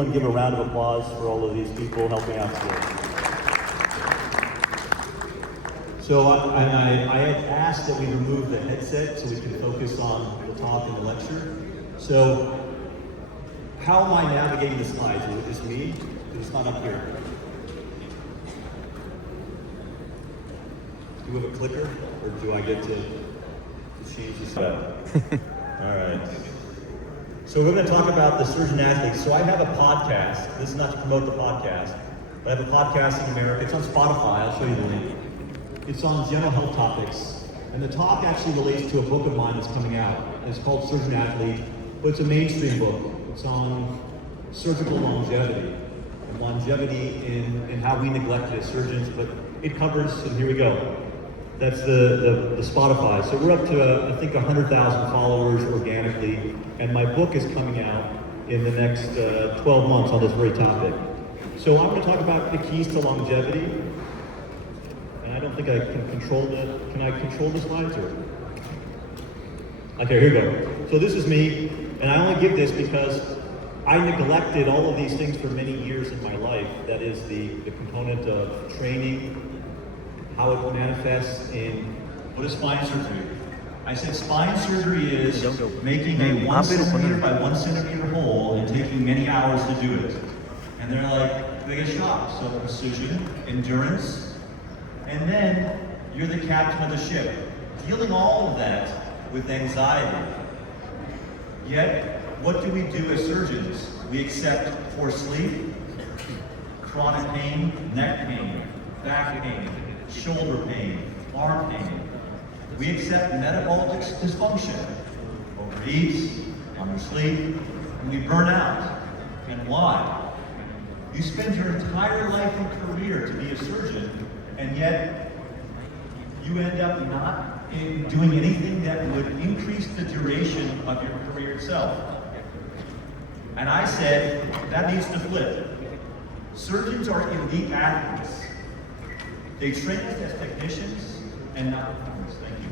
Give a round of applause for all of these people helping out today. So I had asked that we remove the headset so we can focus on the talk and the lecture. So how am I navigating the slides? Is it just me? Because it's not up here. Do we have a clicker, or do I get to change the slide? All right. So we're going to talk about the surgeon athletes. So I have a podcast. This is not to promote the podcast, but I have a podcast in America. It's on Spotify. I'll show you the link. It's on general health topics. And the talk actually relates to a book of mine that's coming out. It's called Surgeon Athlete, but it's a mainstream book. It's on surgical longevity and longevity in how we neglect it as surgeons, but it covers, and here we go. That's the Spotify. So we're up to, I think, 100,000 followers organically, and my book is coming out in the next 12 months on this very topic. So I'm going to talk about the keys to longevity, and I don't think I can control can I control the slides? Or? Okay, here we go. So this is me, and I only give this because I neglected all of these things for many years in my life. That is the component of training, how it manifests in what is spine surgery. I said spine surgery is making a 1 centimeter by 1 centimeter hole and taking many hours to do it. And they're like, they get shocked. So precision, endurance, and then you're the captain of the ship. Dealing all of that with anxiety. Yet, what do we do as surgeons? We accept poor sleep, chronic pain, neck pain, back pain, shoulder pain, arm pain. We accept metabolic dysfunction, overeat, undersleep, and we burn out. And why? You spend your entire life and career to be a surgeon, and yet you end up not doing anything that would increase the duration of your career itself. And I said, that needs to flip. Surgeons are elite athletes. They train us as technicians and not performers. Thank you.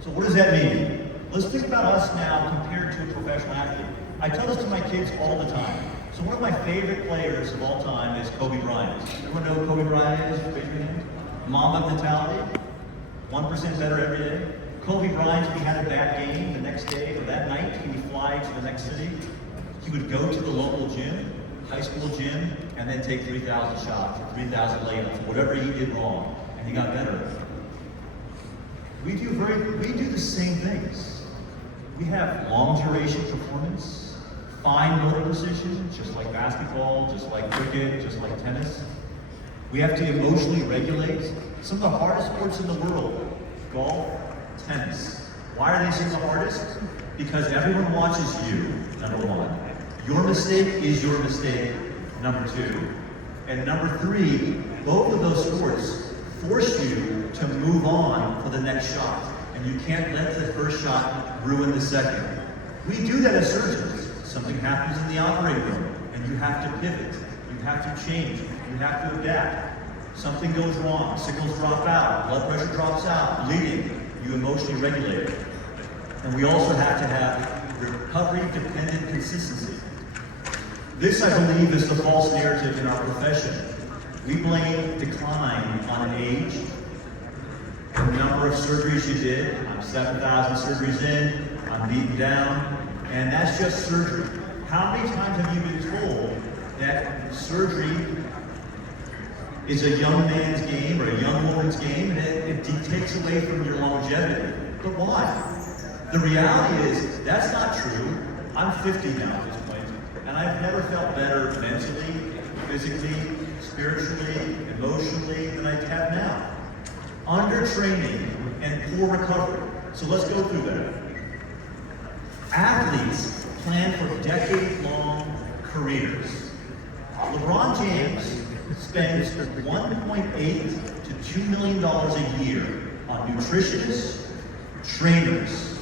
So what does that mean? Let's think about us now compared to a professional athlete. I tell this to my kids all the time. So one of my favorite players of all time is Kobe Bryant. Everyone know who Kobe Bryant is? Raise your hand. Mamba mentality. 1% better every day. Kobe Bryant, if he had a bad game the next day or that night, he would fly to the next city. He would go to the local gym, high school gym, and then take 3,000 shots or 3,000 layups, whatever he did wrong, and he got better. We do the same things. We have long duration performance, fine motor precision, just like basketball, just like cricket, just like tennis. We have to emotionally regulate. Some of the hardest sports in the world, golf, tennis. Why are they some of the hardest? Because everyone watches you, number one. Your mistake is your mistake, number two. And number three, both of those sports force you to move on for the next shot. And you can't let the first shot ruin the second. We do that as surgeons. Something happens in the operating room, and you have to pivot. You have to change. You have to adapt. Something goes wrong. Signals drop out. Blood pressure drops out. Bleeding. You emotionally regulate it. And we also have to have recovery-dependent consistency. This, I believe, is the false narrative in our profession. We blame decline on age, the number of surgeries you did. I'm 7,000 surgeries in, I'm beaten down, and that's just surgery. How many times have you been told that surgery is a young man's game or a young woman's game, and it takes away from your longevity? But why? The reality is, that's not true. I'm 50 now at this point, and I've never felt better mentally, physically, spiritually, emotionally than I have now. Undertraining and poor recovery. So let's go through that. Athletes plan for decade-long careers. LeBron James spends $1.8 to $2 million a year on nutritionists, trainers,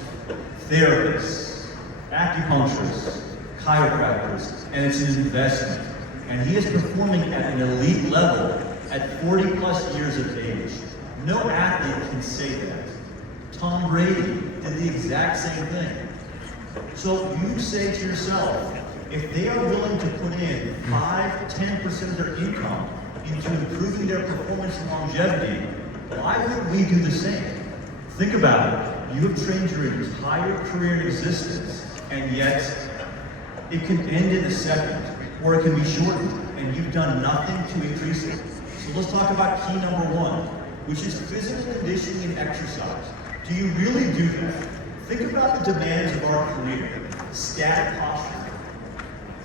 therapists, acupuncturists, chiropractors, and it's an investment. And he is performing at an elite level at 40 plus years of age. No athlete can say that. Tom Brady did the exact same thing. So you say to yourself, if they are willing to put in 5-10% of their income into improving their performance and longevity, why would we do the same? Think about it. You have trained your entire career in existence, and yet it can end in a second, or it can be shortened, and you've done nothing to increase it. So let's talk about key number one, which is physical conditioning and exercise. Do you really do that? Think about the demands of our career. Static posture,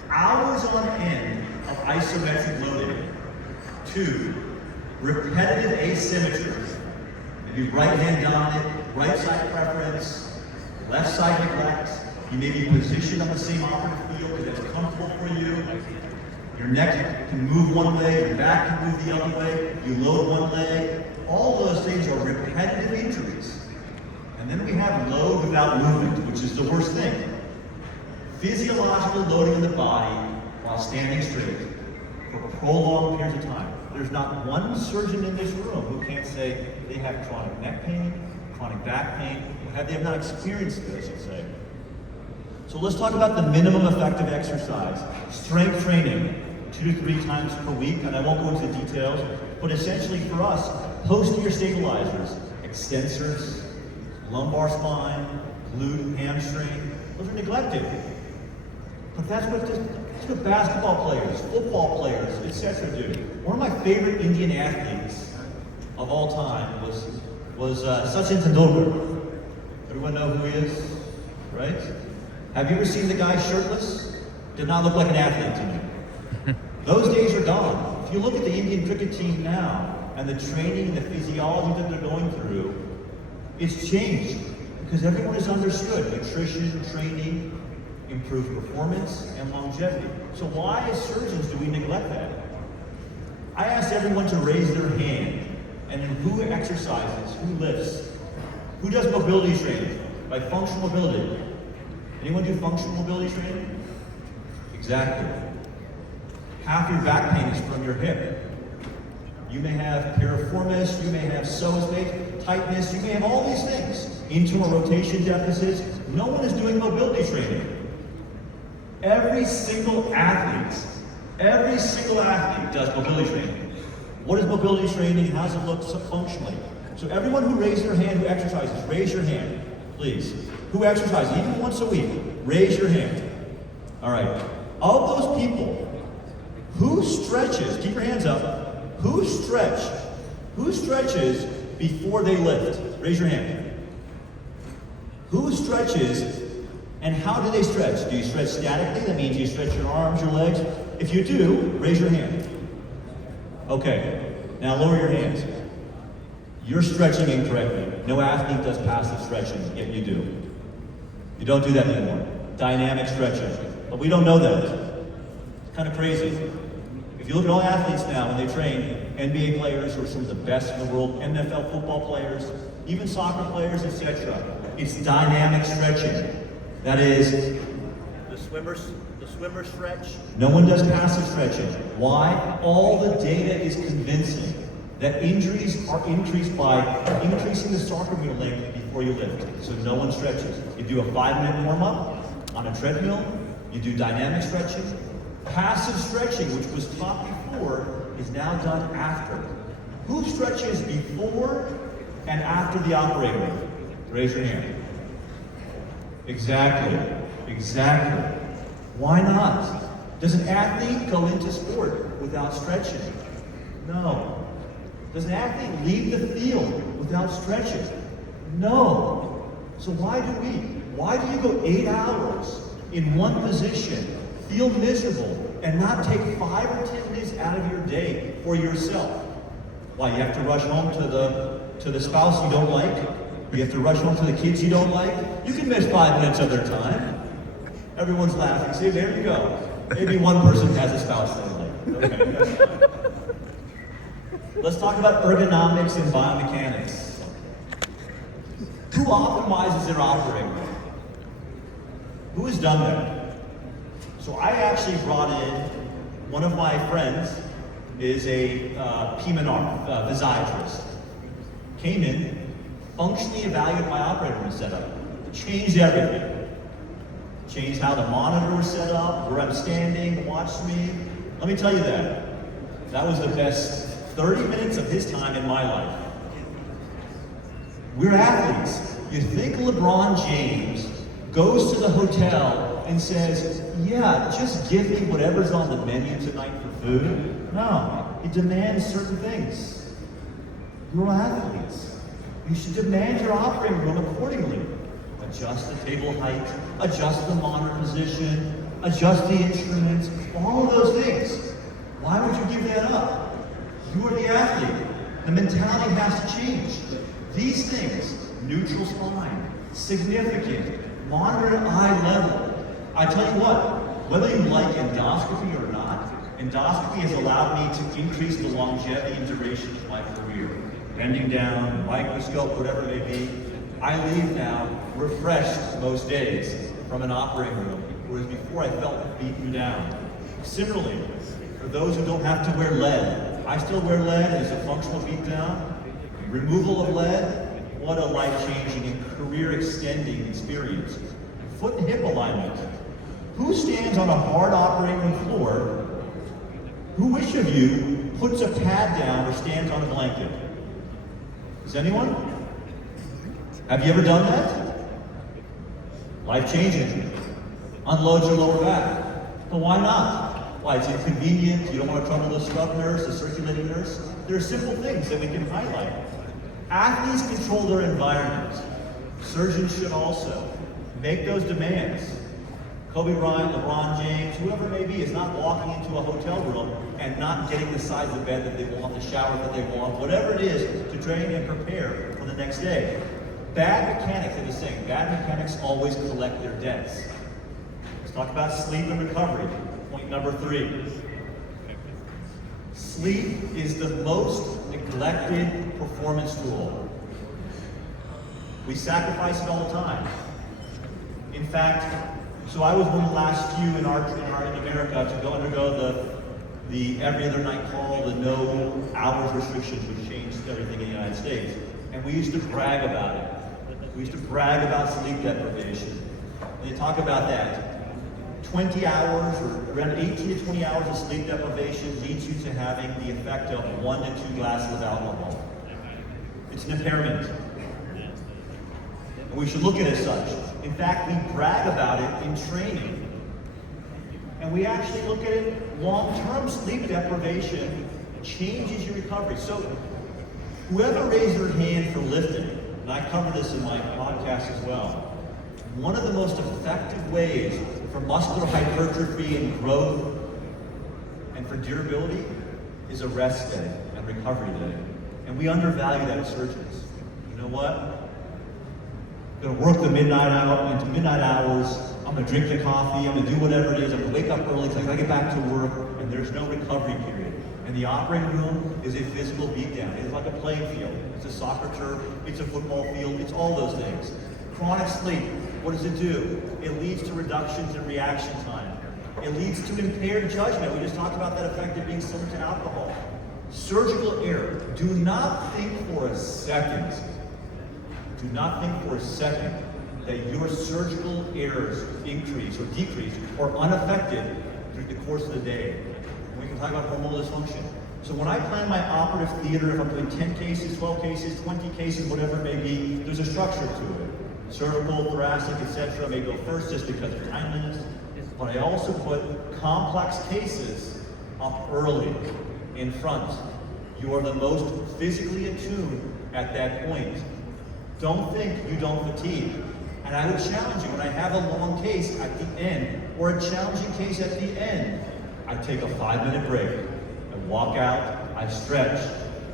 hours on end of isometric loading. 2, repetitive asymmetry. Maybe right hand dominant, right side preference, left side neglect. You may be positioned on the same operative field because it's comfortable for you. Your neck can move one way, your back can move the other way, you load one leg. All those things are repetitive injuries. And then we have load without movement, which is the worst thing. Physiological loading in the body while standing straight for prolonged periods of time. There's not one surgeon in this room who can't say they have chronic neck pain, chronic back pain, or they have not experienced it, I should say. So let's talk about the minimum effective exercise. Strength training, 2 to 3 times per week, and I won't go into the details, but essentially for us, posterior stabilizers, extensors, lumbar spine, glute, hamstring, those are neglected. But that's what basketball players, football players, etc. do. One of my favorite Indian athletes of all time was Sachin Tendulkar. Everyone know who he is, right? Have you ever seen the guy shirtless? Did not look like an athlete to me. Those days are gone. If you look at the Indian cricket team now, and the training, the physiology that they're going through, it's changed because everyone has understood nutrition, training, improved performance, and longevity. So why as surgeons do we neglect that? I asked everyone to raise their hand, and then who exercises, who lifts, who does mobility training, by functional mobility. Anyone do functional mobility training? Exactly. Half your back pain is from your hip. You may have piriformis, you may have psoas base, tightness, you may have all these things. Internal rotation deficits. No one is doing mobility training. Every single athlete does mobility training. What is mobility training? How does it look functionally? So everyone who raised their hand who exercises, raise your hand, please. Who exercises, even once a week, raise your hand. All right. Of those people, who stretches, keep your hands up, who stretches before they lift? Raise your hand. Who stretches, and how do they stretch? Do you stretch statically? That means you stretch your arms, your legs. If you do, raise your hand. Okay, now lower your hands. You're stretching incorrectly. No athlete does passive stretching, yet you do. You don't do that anymore. Dynamic stretching. But we don't know that. It's kind of crazy. If you look at all athletes now when they train, NBA players who are some of the best in the world, NFL football players, even soccer players, etc. It's dynamic stretching. That is, the swimmer stretch. No one does passive stretching. Why? All the data is convincing that injuries are increased by increasing the sarcomere length before you lift. So no one stretches. You do a 5-minute warm-up on a treadmill. You do dynamic stretching. Passive stretching, which was taught before, is now done after. Who stretches before and after the operating room? Raise your hand. Exactly. Why not? Does an athlete go into sport without stretching? No. Does an athlete leave the field without stretching? No. So why do you go 8 hours in one position, feel miserable, and not take 5 or 10 minutes out of your day for yourself? Why, you have to rush home to the spouse you don't like? You have to rush home to the kids you don't like? You can miss 5 minutes of their time. Everyone's laughing. See, there you go. Maybe one person has a spouse they like. Okay. Let's talk about ergonomics and biomechanics. Who optimizes their operating room? Who has done that? So I actually brought in one of my friends, is a PMNR, physiatrist. Came in, functionally evaluated my operating room setup. Changed everything. Changed how the monitor is set up, where I'm standing, watch me. Let me tell you that. That was the best 30 minutes of his time in my life. We're athletes. You think LeBron James goes to the hotel and says, yeah, just give me whatever's on the menu tonight for food? No, he demands certain things. You're athletes. You should demand your operating room accordingly. Adjust the table height, adjust the monitor position, adjust the instruments, all of those things. Why would you give that up? You are the athlete. The mentality has to change. These things, neutral spine, significant, monitor at eye level. I tell you what, whether you like endoscopy or not, endoscopy has allowed me to increase the longevity and duration of my career. Bending down, microscope, whatever it may be, I leave now refreshed most days from an operating room, whereas before I felt beaten down. Similarly, for those who don't have to wear lead, I still wear lead as a functional beatdown. Removal of lead, what a life-changing and career-extending experience. Foot and hip alignment. Who stands on a hard operating room floor? Which of you puts a pad down or stands on a blanket? Is anyone? Have you ever done that? Life-changing. Unloads your lower back. But why not? Why? It's inconvenient. You don't want to trouble the scrub nurse, the circulating nurse. There are simple things that we can highlight. Athletes control their environment. Surgeons should also make those demands. Kobe Bryant, LeBron James, whoever it may be, is not walking into a hotel room and not getting the size of the bed that they want, the shower that they want, whatever it is to train and prepare for the next day. Bad mechanics, they're the same. Bad mechanics always collect their debts. Let's talk about sleep and recovery. Point number 3. Sleep is the most neglected performance tool. We sacrifice it all the time. In fact, so I was one of the last few in America to go undergo the every other night call, the no hours restrictions, which changed everything in the United States. And we used to brag about it. We used to brag about sleep deprivation. And they talk about that. 20 hours or around 18 to 20 hours of sleep deprivation leads you to having the effect of 1 to 2 glasses of alcohol. It's an impairment. And we should look at it as such. In fact, we brag about it in training. And we actually look at it, long-term sleep deprivation changes your recovery. So whoever raised their hand for lifting, and I cover this in my podcast as well, one of the most effective ways for muscular hypertrophy and growth and for durability is a rest day and recovery day. And we undervalue that as surgeons. You know what? I'm gonna work the midnight hour into midnight hours. I'm gonna drink the coffee. I'm gonna do whatever it is. I'm gonna wake up early because I gotta get back to work, and there's no recovery period. And the operating room is a physical beatdown. It's like a playing field. It's a soccer turf. It's a football field. It's all those things. Chronic sleep, what does it do? It leads to reductions in reaction time. It leads to impaired judgment. We just talked about that effect of being similar to alcohol. Surgical error. Do not think for a second that your surgical errors increase or decrease or unaffected through the course of the day. We can talk about hormonal dysfunction. So when I plan my operative theater, if I'm doing 10 cases, 12 cases, 20 cases, whatever it may be, there's a structure to it. Cervical, thoracic, etc. may go first just because of timeliness. But I also put complex cases up early, in front. You are the most physically attuned at that point. Don't think you don't fatigue. And I would challenge you, when I have a long case at the end, or a challenging case at the end, I take a 5-minute break. I walk out, I stretch,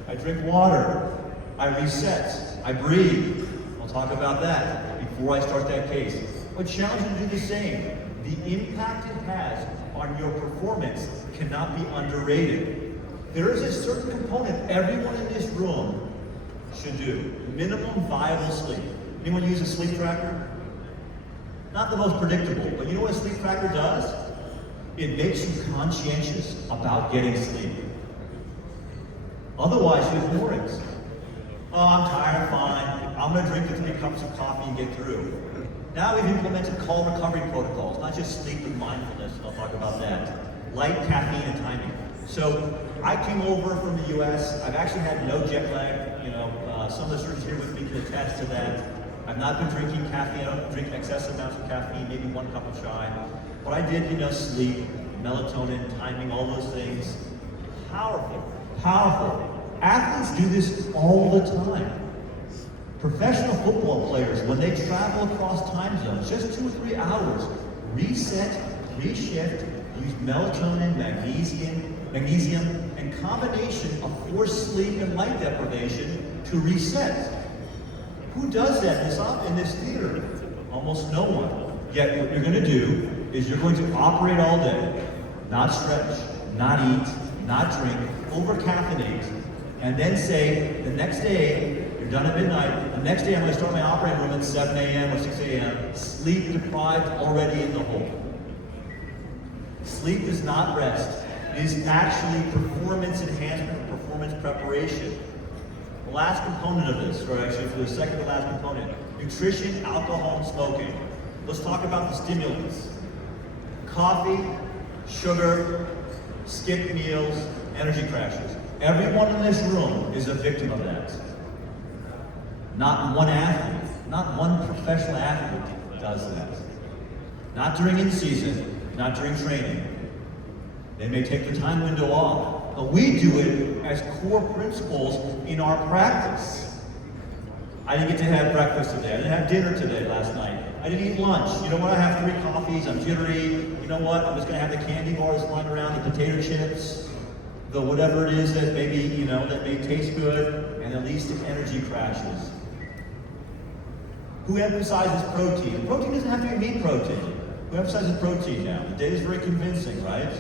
I drink water, I reset, I breathe. I'll talk about that before I start that case. I would challenge you to do the same. The impact it has on your performance cannot be underrated. There is a certain component everyone in this room should do. Minimum viable sleep. Anyone use a sleep tracker? Not the most predictable, but you know what a sleep tracker does? It makes you conscientious about getting sleep. Otherwise, you ignore it. Oh, I'm tired, fine. I'm gonna drink the 3 cups of coffee and get through. Now we've implemented call recovery protocols, not just sleep and mindfulness, and I'll talk about that. Light, caffeine, and timing. So I came over from the US, I've actually had no jet lag, some of the surgeons here with me can attest to that. I've not been drinking caffeine, I don't drink excessive amounts of caffeine, maybe 1 cup of chai. But I did, sleep, melatonin, timing, all those things. Powerful, powerful. Athletes do this all the time. Professional football players, when they travel across time zones, just 2 or 3 hours, reset, reshift, use melatonin, magnesium, and combination of forced sleep and light deprivation to reset. Who does that in this theater? Almost no one. Yet what you're going to do is you're going to operate all day, not stretch, not eat, not drink, over-caffeinate, and then say the next day, you're done at midnight, the next day I'm going to start my operating room at 7 a.m. or 6 a.m., sleep deprived already in the hole. Sleep is not rest. It is actually performance enhancement, performance preparation. The last component of this, or actually for the second to last component, nutrition, alcohol, and smoking. Let's talk about the stimulants. Coffee, sugar, skipped meals, energy crashes. Everyone in this room is a victim of that. Not one athlete, not one professional athlete does that. Not during in-season, not during training. They may take the time window off, but we do it as core principles in our practice. I didn't get to have breakfast today. I didn't have dinner today last night. I didn't eat lunch. You know what? I have 3 coffees. I'm jittery. You know what? I'm just going to have the candy bars lying around, the potato chips, the whatever it is that maybe, that may taste good, and at least the energy crashes. Who emphasizes protein? Protein doesn't have to be meat protein. Who emphasizes protein now? The data is very convincing, right?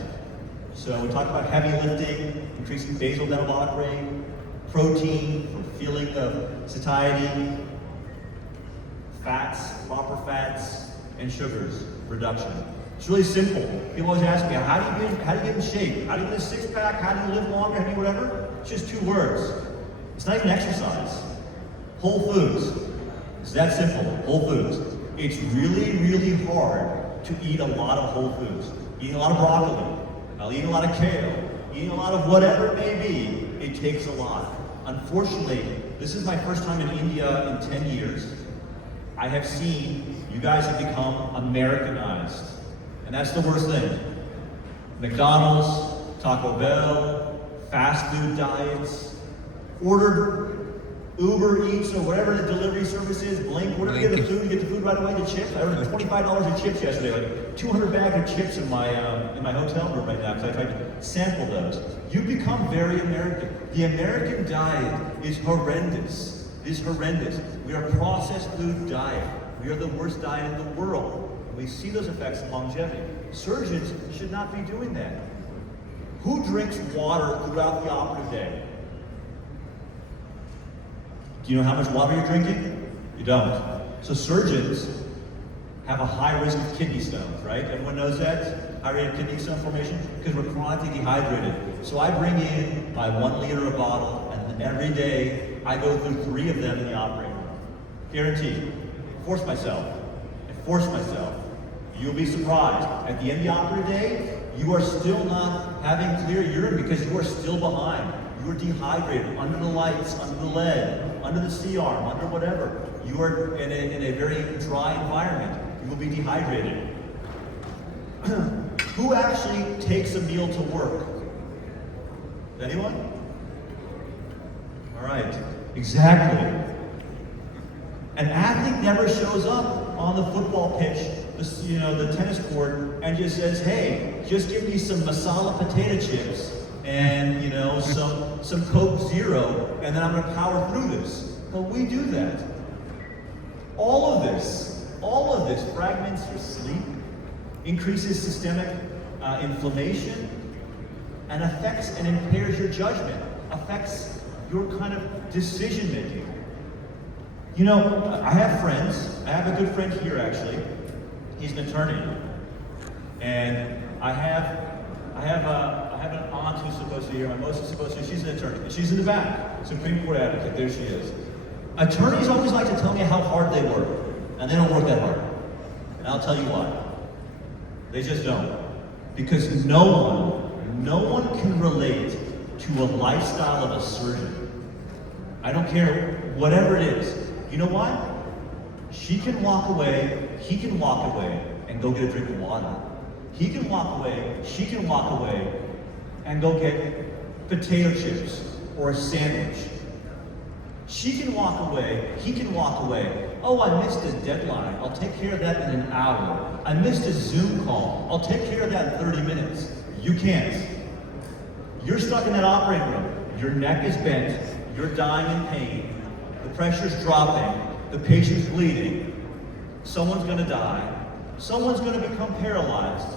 So we talk about heavy lifting, increasing basal metabolic rate, protein for feeling of satiety, fats, proper fats, and sugars reduction. It's really simple. People always ask me, how do you get in shape? How do you get a 6-pack? How do you live longer? How do you whatever? It's just 2 words. It's not even exercise. Whole foods. It's that simple. Whole foods. It's really, really hard to eat a lot of whole foods. Eating a lot of broccoli, eating a lot of kale, eating a lot of whatever it may be, it takes a lot. Unfortunately, this is my first time in India in 10 years. I have seen you guys have become Americanized. And that's the worst thing. McDonald's, Taco Bell, fast food diets, ordered Uber Eats or whatever the delivery service is, Blink, whatever you get you get the food right away, the chips. I ordered $25 of chips yesterday, like 200 bags of chips in my hotel room right now, because I tried to sample those. You become very American. The American diet is horrendous. It is horrendous. We are a processed food diet. We are the worst diet in the world. And we see those effects in longevity. Surgeons should not be doing that. Who drinks water throughout the operative day? Do you know how much water you're drinking? You don't. So surgeons have a high risk of kidney stones, right? Everyone knows that? High rate of kidney stone formation? Because we're chronically dehydrated. So I bring in my 1 liter a bottle, and every day I go through 3 of them in the operating room. Guaranteed. Force myself. You'll be surprised. At the end of the operative day, you are still not having clear urine because you are still behind. You are dehydrated, under the lights, under the lead, under the C-arm, under whatever. You are in a very dry environment. You will be dehydrated. Who actually takes a meal to work? Anyone? All right, exactly. An athlete never shows up on the football pitch, the tennis court, and just says, hey, just give me some masala potato chips and some Coke Zero, and then I'm going to power through this. But we do that. All of this fragments your sleep, increases systemic inflammation, and affects and impairs your judgment, affects your kind of decision making. I have friends. I have a good friend here actually. He's an attorney, and I have an aunt who's supposed to be here. My most is supposed to be. She's an attorney. She's in the back, Supreme Court advocate. There she is. Attorneys always like to tell me how hard they work, and they don't work that hard. And I'll tell you why. They just don't. Because no one can relate to a lifestyle of a surgeon. I don't care, whatever it is. You know why? She can walk away, he can walk away, and go get a drink of water. He can walk away, she can walk away, and go get potato chips or a sandwich. She can walk away, he can walk away. Oh, I missed a deadline. I'll take care of that in an hour. I missed a Zoom call. I'll take care of that in 30 minutes. You can't. You're stuck in that operating room. Your neck is bent. You're dying in pain. The pressure's dropping. The patient's bleeding. Someone's gonna die. Someone's gonna become paralyzed.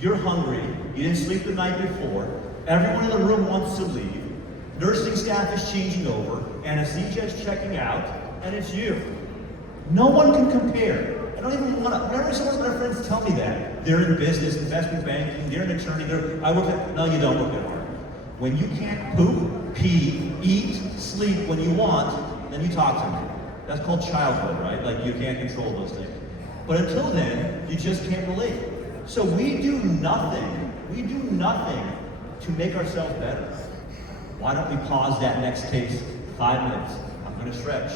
You're hungry. You didn't sleep the night before. Everyone in the room wants to leave. Nursing staff is changing over. Anesthesia is checking out. And it's you. No one can compare. I don't even want to. Whenever some of my friends tell me that, they're in business, investment banking, they're an attorney, I work at, no, you don't work at hard. When you can't poop, pee, eat, sleep when you want, then you talk to me. That's called childhood, right? Like you can't control those things. But until then, you just can't relate. So we do nothing to make ourselves better. Why don't we pause that next case 5 minutes? I'm gonna stretch,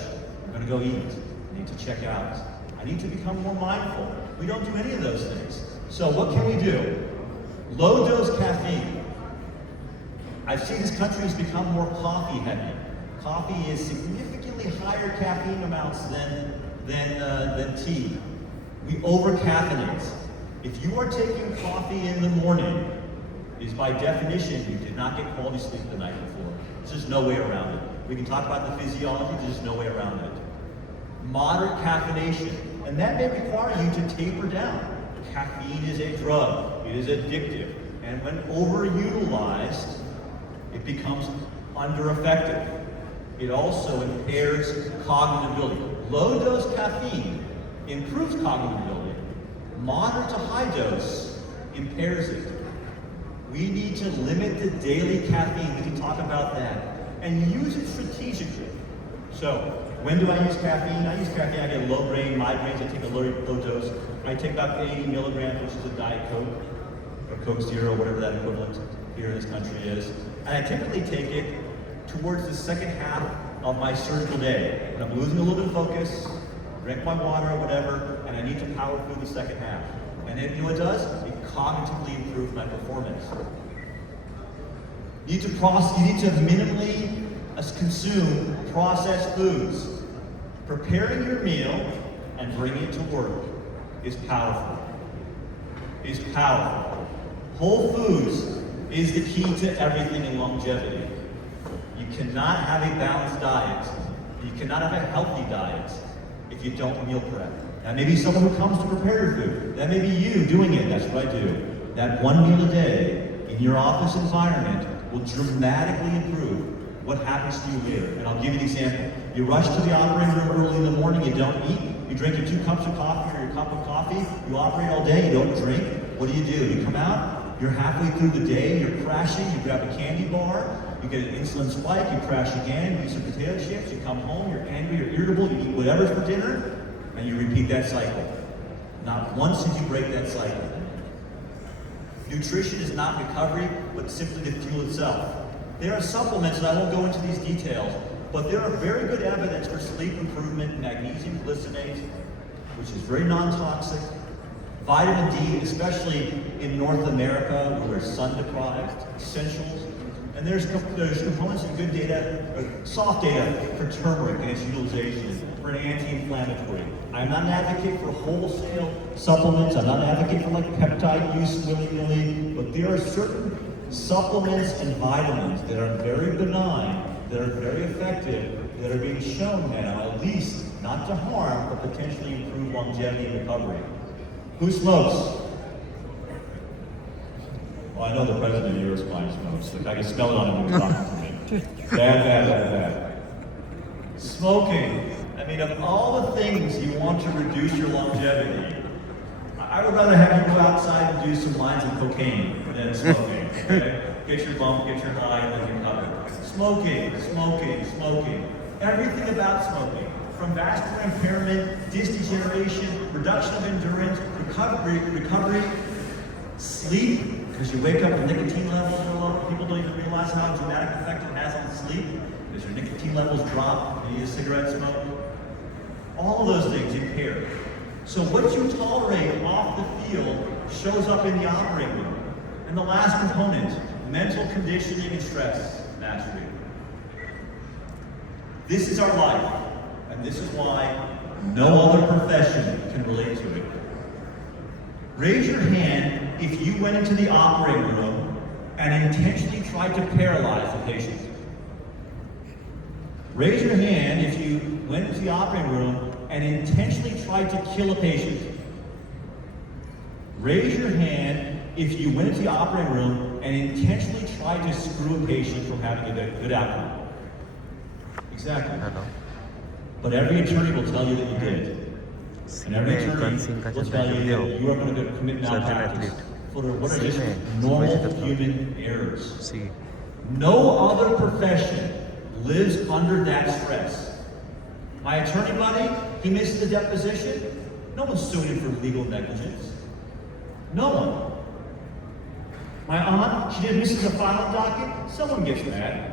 I'm gonna go eat, I need to check out. I need to become more mindful. We don't do any of those things. So what can we do? Low dose caffeine. I've seen this country has become more coffee heavy. Coffee is significantly higher caffeine amounts than tea. We over-caffeinate. If you are taking coffee in the morning, it is by definition you did not get quality sleep the night before. There's just no way around it. We can talk about the physiology, there's just no way around it. Moderate caffeination, and that may require you to taper down. Caffeine is a drug, it is addictive, and when overutilized, it becomes under-effective. It also impairs cognitive ability. Low dose caffeine improves cognitive ability. Moderate to high dose impairs it. We need to limit the daily caffeine, we can talk about that, and use it strategically. So, when do I use caffeine? I use caffeine, I get low grade migraines, I take a low dose. I take about 80 milligrams, which is a Diet Coke, or Coke Zero, whatever that equivalent here in this country is. And I typically take it towards the second half of my surgical day. When I'm losing a little bit of focus, drink my water or whatever, and I need to power through the second half. And then you know what it does? It cognitively improves my performance. You need to minimally consume processed foods. Preparing your meal and bringing it to work is powerful. Is powerful. Whole foods is the key to everything in longevity. You cannot have a balanced diet. You cannot have a healthy diet if you don't meal prep. That may be someone who comes to prepare your food. That may be you doing it. That's what I do. That one meal a day in your office environment will dramatically improve what happens to you later. And I'll give you an example. You rush to the operating room early in the morning, you don't eat, you drink your 2 cups of coffee or your cup of coffee, you operate all day, you don't drink. What do? You come out, you're halfway through the day, you're crashing, you grab a candy bar, you get an insulin spike, you crash again, you eat some potato chips, you come home, you're angry, you're irritable, you eat whatever's for dinner, and you repeat that cycle. Not once did you break that cycle. Nutrition is not recovery, but simply the fuel itself. There are supplements, and I won't go into these details, but there are very good evidence for sleep improvement, magnesium glycinate, which is very non-toxic, vitamin D, especially in North America where we're sun deprived, essentials, and there's components and good data, or soft data for turmeric and its utilization for an anti-inflammatory. I'm not an advocate for wholesale supplements, I'm not an advocate for like peptide use willy-nilly, but there are certain supplements and vitamins that are very benign, that are very effective, that are being shown now, at least not to harm, but potentially improve longevity and recovery. Who smokes? Well, I know the president of Eurospine smokes. Like, I can smell it on him when he's talking to me. Bad. Smoking. I mean, of all the things you want to reduce your longevity, I would rather have you go outside and do some lines of cocaine than smoking. Okay? Get your bump, get your high, and then you're covered. Smoking. Everything about smoking. from vascular impairment, disc degeneration, reduction of endurance, recovery, sleep, because you wake up with nicotine levels are low. People don't even realize how dramatic effect it has on sleep, because your nicotine levels drop when you use cigarette smoke. All of those things impair. So what you tolerate off the field shows up in the operating room. And the last component, mental conditioning and stress mastery. This is our life, and this is why no other profession can relate to it. Raise your hand if you went into the operating room and intentionally tried to paralyze the patient. Raise your hand if you went into the operating room and intentionally tried to kill a patient. Raise your hand if you went into the operating room and intentionally tried to screw a patient from having a good outcome. Exactly. But every attorney will tell you that you did. And every attorney will tell you that you are going to commit malpractice for what are just normal human errors. No other profession lives under that stress. My attorney buddy, he misses the deposition. No one's suing him for legal negligence. No one. My aunt, she misses a filing docket. Someone gets mad.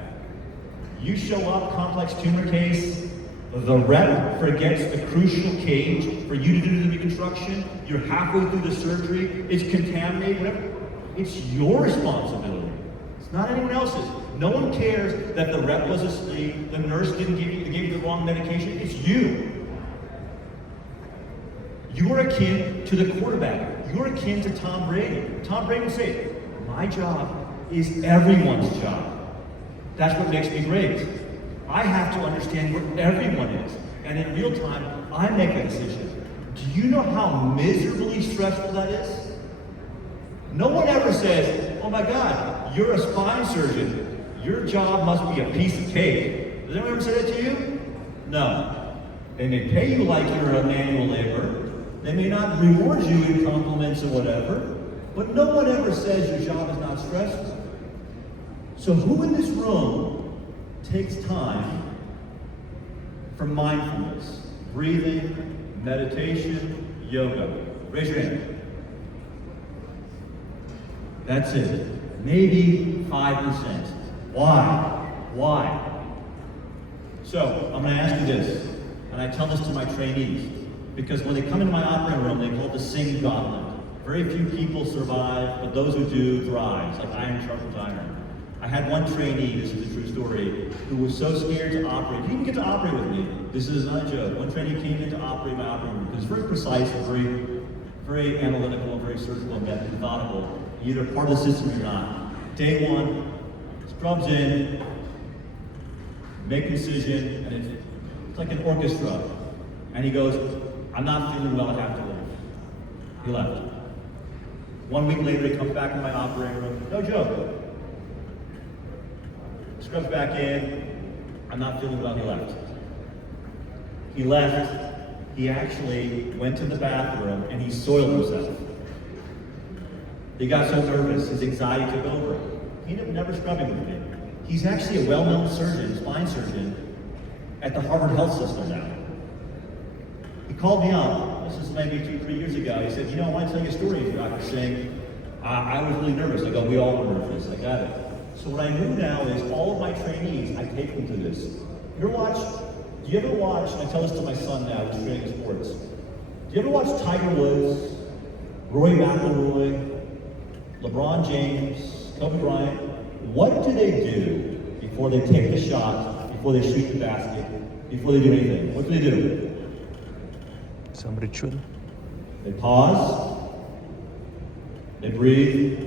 You show up, complex tumor case, the rep forgets the crucial cage for you to do the reconstruction. You're halfway through the surgery. It's contaminated, whatever. It's your responsibility. It's not anyone else's. No one cares that the rep was asleep, the nurse gave you the wrong medication. It's you. You are akin to the quarterback. You're akin to Tom Brady. Tom Brady would say, my job is everyone's job. That's what makes me great. I have to understand where everyone is. And in real time, I make a decision. Do you know how miserably stressful that is? No one ever says, oh my God, you're a spine surgeon. Your job must be a piece of cake. Does anyone ever say that to you? No. They may pay you like you're a manual laborer. They may not reward you in compliments or whatever, but no one ever says your job is not stressful. So who in this room takes time for mindfulness, breathing, meditation, yoga? Raise your hand. That's it. Maybe 5%. Why? So I'm going to ask you this, and I tell this to my trainees, because when they come into my operating room, they call it the Singh gauntlet. Very few people survive, but those who do thrive. It's like iron sharpens iron. I had one trainee, this is a true story, who was so scared to operate. He didn't get to operate with me. This is not a joke. One trainee came in to operate my operating room. It was very precise, very analytical, very surgical, and methodical. You're either part of the system or not. Day one, scrubs in, make a decision, and it's like an orchestra. And he goes, I'm not feeling well, I have to leave. He left. 1 week later, he comes back in my operating room. No joke. Scrubs back in. I'm not feeling well, he left. He left. He actually went to the bathroom and he soiled himself. He got so nervous, his anxiety took over. He ended up never scrubbing with me. He's actually a well-known surgeon, spine surgeon, at the Harvard Health System now. He called me up, this is maybe 2-3 years ago. He said, I want to tell you a story, Dr. Singh. I was really nervous. I go, we all were nervous. I got it. So what I do now is all of my trainees, I take them to this. Do you ever watch, and I tell this to my son now, who's training sports. Do you ever watch Tiger Woods, Roy McIlroy, LeBron James, Kobe Bryant? What do they do before they take the shot, before they shoot the basket, before they do anything? What do they do? Some ritual. They pause, they breathe,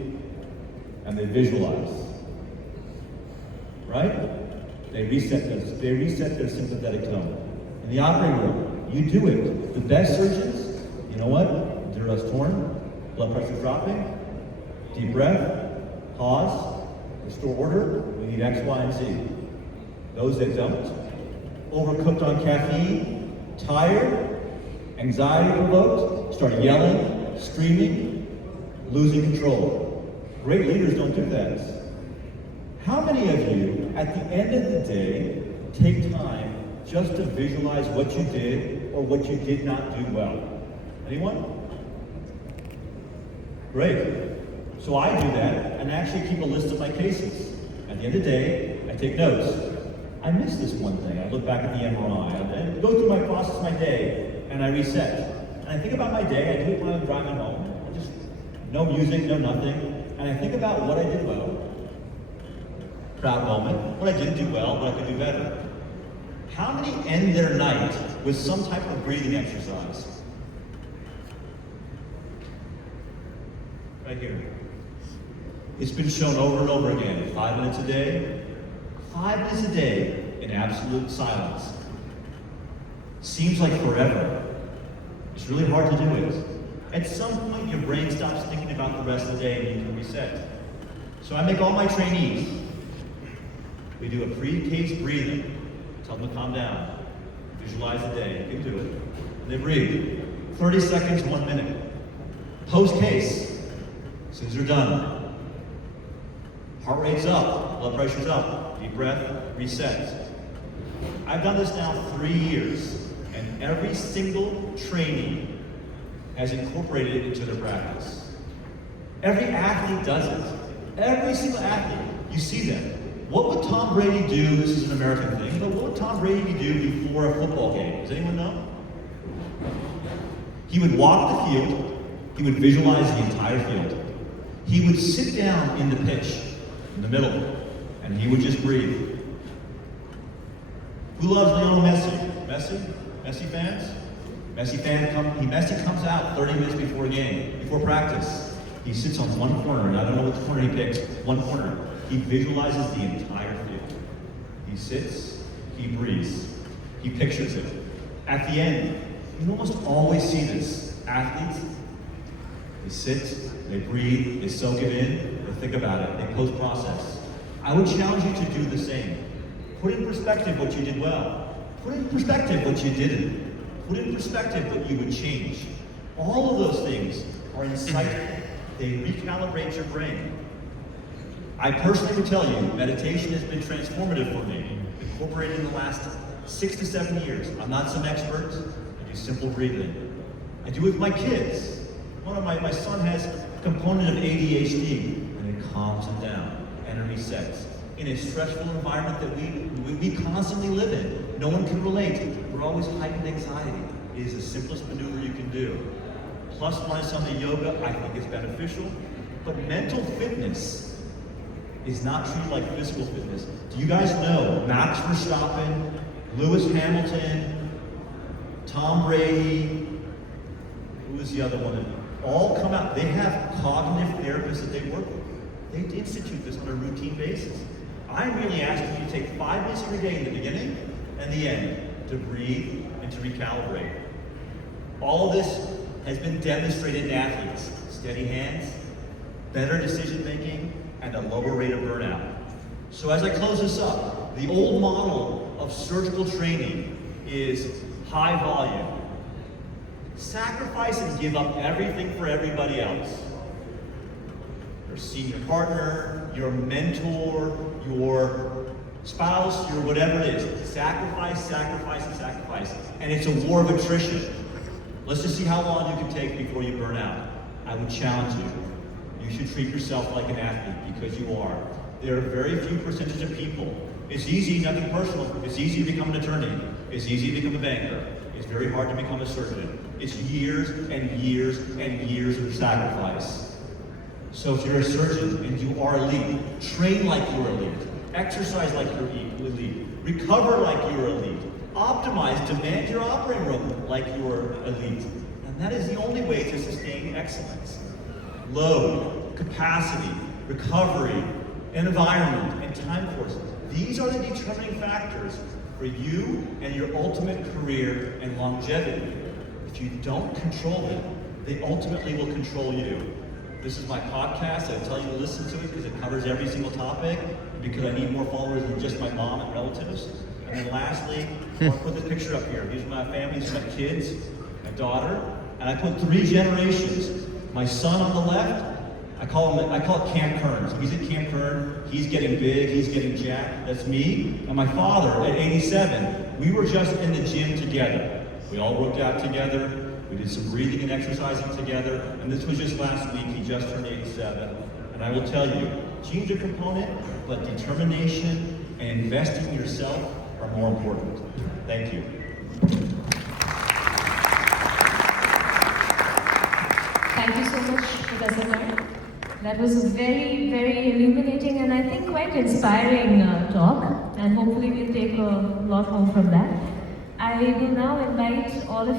and they visualize. Right? They reset their sympathetic tone. In the operating room, you do it. The best surgeons, you know what? Dura's torn, blood pressure dropping, deep breath, pause, restore order. We need X, Y, and Z. Those that don't, overcooked on caffeine, tired, anxiety provoked, start yelling, screaming, losing control. Great leaders don't do that. How many of you, at the end of the day, take time just to visualize what you did or what you did not do well? Anyone? Great. So I do that and actually keep a list of my cases. At the end of the day, I take notes. I missed this one thing. I look back at the MRI and go through my process of my day and I reset. And I think about my day. I do it when I'm driving home. I just, no music, no nothing. And I think about what I did well. Proud moment. What I didn't do well, what I could do better. How many end their night with some type of breathing exercise? Right here. It's been shown over and over again. 5 minutes a day. 5 minutes a day in absolute silence. Seems like forever. It's really hard to do it. At some point, your brain stops thinking about the rest of the day and you can reset. So I make all my trainees. We do a pre-case breathing. Tell them to calm down. Visualize the day. You can do it. And they breathe. 30 seconds, 1 minute. Post-case. As soon as they're done. Heart rate's up. Blood pressure's up. Deep breath. Reset. I've done this now 3 years. And every single trainee has incorporated it into their practice. Every athlete does it. Every single athlete. You see them. What would Tom Brady do? This is an American thing, but what would Tom Brady do before a football game? Does anyone know? He would walk the field. He would visualize the entire field. He would sit down in the pitch, in the middle, and he would just breathe. Who loves Lionel Messi? Messi? Messi fans? Messi comes out 30 minutes before a game, before practice. He sits on one corner, and I don't know which corner he picks, one corner. He visualizes the entire field. He sits, he breathes, he pictures it. At the end, you almost always see this. Athletes, they sit, they breathe, they soak it in, they think about it, they post-process. I would challenge you to do the same. Put in perspective what you did well. Put in perspective what you didn't. Put in perspective what you would change. All of those things are insightful. They recalibrate your brain. I personally would tell you, meditation has been transformative for me, incorporated in the last 6 to 7 years. I'm not some expert. I do simple breathing. I do it with my kids. My son has a component of ADHD, and it calms him down and it resets. In a stressful environment that we constantly live in, no one can relate. We're always heightened anxiety. It is the simplest maneuver you can do. Plus minus on the yoga, I think is beneficial. But mental fitness is not treated like physical fitness. Do you guys know Max Verstappen, Lewis Hamilton, Tom Brady, who is the other one? All come out. They have cognitive therapists that they work with. They institute this on a routine basis. I'm really asking you to take 5 minutes every day in the beginning and the end to breathe and to recalibrate. All of this has been demonstrated in athletes. Steady hands, better decision making, and a lower rate of burnout. So as I close this up, the old model of surgical training is high volume. Sacrifice and give up everything for everybody else. Your senior partner, your mentor, your spouse, your whatever it is. Sacrifice, sacrifice, and sacrifice. And it's a war of attrition. Let's just see how long you can take before you burn out. I would challenge you. You should treat yourself like an athlete because you are. There are very few percentage of people. It's easy, nothing personal. It's easy to become an attorney. It's easy to become a banker. It's very hard to become a surgeon. It's years and years and years of sacrifice. So if you're a surgeon and you are elite, train like you're elite. Exercise like you're elite. Recover like you're elite. Optimize, demand your operating room like you're elite. And that is the only way to sustain excellence. Load, capacity, recovery, environment, and time course. These are the determining factors for you and your ultimate career and longevity. If you don't control them, they ultimately will control you. This is my podcast. I tell you to listen to it because it covers every single topic, because I need more followers than just my mom and relatives. And then lastly, I'll put this picture up here. These are my family, these are my kids, my daughter, and I put 3 generations. My son on the left, I call it Camp Kern. So he's at Camp Kern, he's getting big, he's getting jacked. That's me. And my father at 87, we were just in the gym together. We all worked out together, we did some breathing and exercising together, and this was just last week, he just turned 87. And I will tell you, genes are a component, but determination and investing in yourself are more important. Thank you. Thank you so much, Professor Kern. That was a very, very illuminating and I think quite inspiring talk, and hopefully we'll take a lot more from that. I will now invite all of